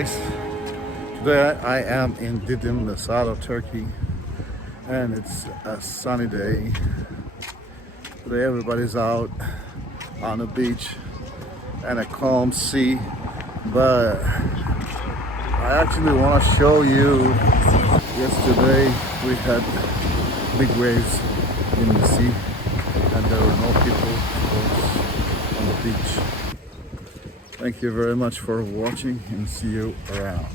guys, today I am in Didim, Lasada, Turkey, and it's a sunny day. Today everybody's out on the beach and a calm sea, but I actually want to show you. Yesterday we had big waves in the sea and there were no people, of course, on the beach. Thank you very much for watching and see you around.